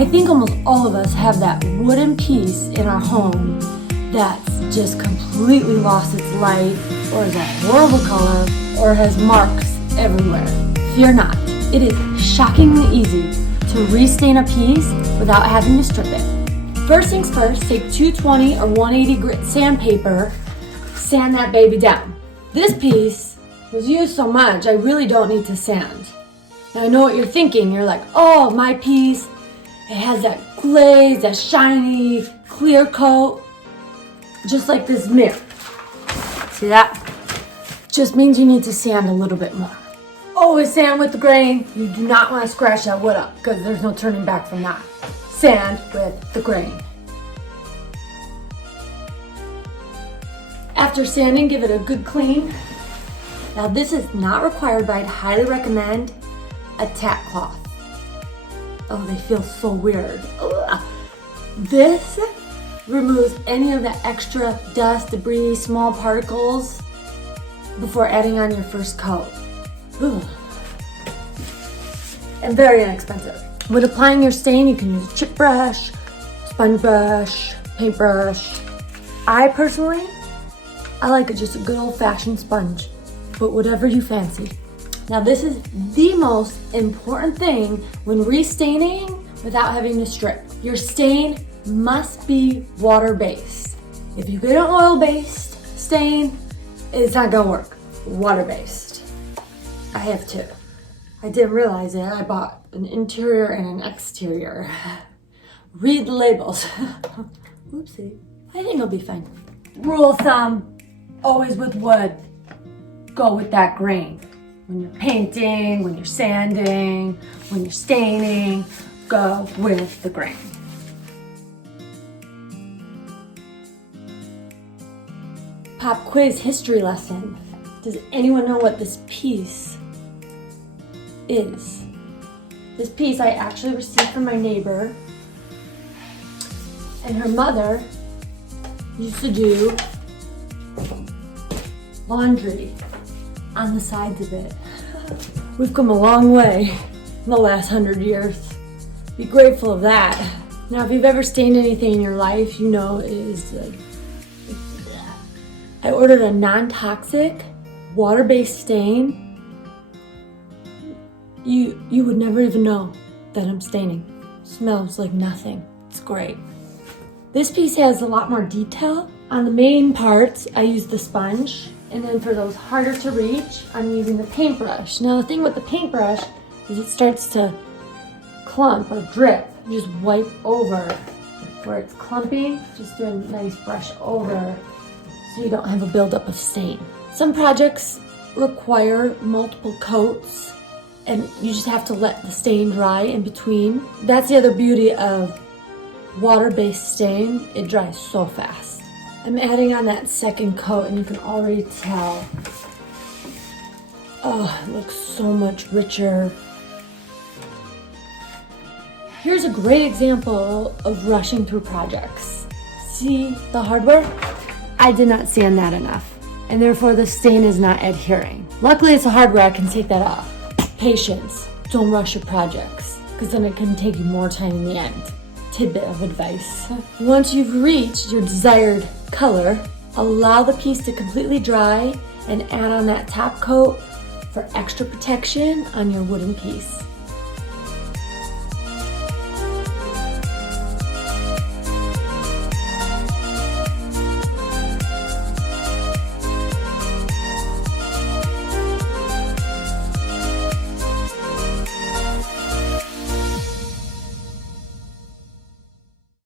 I think almost all of us have that wooden piece in our home that's just completely lost its life, or is a horrible color, or has marks everywhere. Fear not. It is shockingly easy to restain a piece without having to strip it. First things first, take 220 or 180 grit sandpaper, sand that baby down. This piece was used so much, I really don't need to sand. Now I know what you're thinking. You're like, oh, my piece, it has that glaze, that shiny, clear coat, just like this mirror. See that? Just means you need to sand a little bit more. Always sand with the grain. You do not want to scratch that wood up because there's no turning back from that. Sand with the grain. After sanding, give it a good clean. Now this is not required, but I'd highly recommend a tack cloth. Oh, they feel so weird. Ugh. This removes any of that extra dust, debris, small particles before adding on your first coat. Ugh. And very inexpensive. When applying your stain, you can use a chip brush, sponge brush, paintbrush. I personally like just a good old-fashioned sponge, but whatever you fancy. Now this is the most important thing when restaining without having to strip. Your stain must be water-based. If you get an oil-based stain, it's not gonna work. Water-based. I have two. I didn't realize it. I bought an interior and an exterior. Read the labels. Oopsie. I think it'll be fine. Rule of thumb, always with wood, go with that grain. When you're painting, when you're sanding, when you're staining, go with the grain. Pop quiz history lesson. Does anyone know what this piece is? This piece I actually received from my neighbor, and her mother used to do laundry on the sides of it. We've come a long way in the last 100 years. Be grateful of that. Now, if you've ever stained anything in your life, you know it is I ordered a non-toxic, water-based stain. You would never even know that I'm staining. Smells like nothing. It's great. This piece has a lot more detail. On the main parts, I use the sponge, and then for those harder to reach, I'm using the paintbrush. Now the thing with the paintbrush is it starts to clump or drip. You just wipe over where it's clumping. Just do a nice brush over so you don't have a buildup of stain. Some projects require multiple coats, and you just have to let the stain dry in between. That's the other beauty of water-based stain. It dries so fast. I'm adding on that second coat, and you can already tell. Oh, it looks so much richer. Here's a great example of rushing through projects. See the hardware? I did not sand that enough, and therefore the stain is not adhering. Luckily it's a hardware, I can take that off. Patience, don't rush your projects, because then it can take you more time in the end. Tidbit of advice. Once you've reached your desired color, allow the piece to completely dry and add on that top coat for extra protection on your wooden piece.